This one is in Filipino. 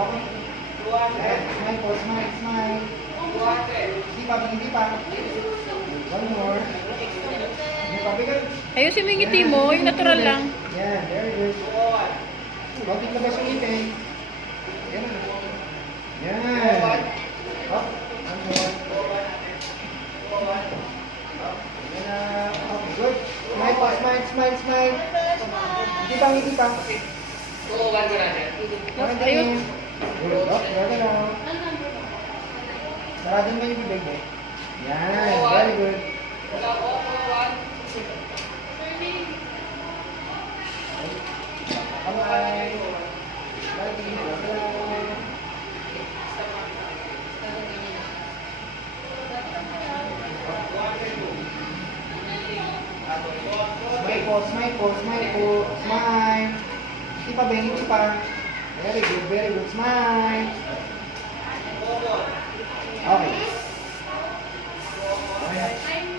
Bakit? Smile po, smile, smile. Hindi pa, hindi pa. One more. Hindi pa, bigyan. Ayusin mo yung ngiti mo, yung natural lang. Yan, very good. Bakit labas yung ngiti? Yan. Yan. Up. One more. Yan na. Okay, good. Smile po, smile, smile, smile. Hindi pa, hindi pa. Ayun. Good. Up, very lang. Sarado naman yung bibig mo. Yan, very good. Kamay. Lagi, wala. Smile po, smile po, smile po. Smile. Hindi pa, Ben, hindi pa. Very good, very good. Smile. Okay. Okay.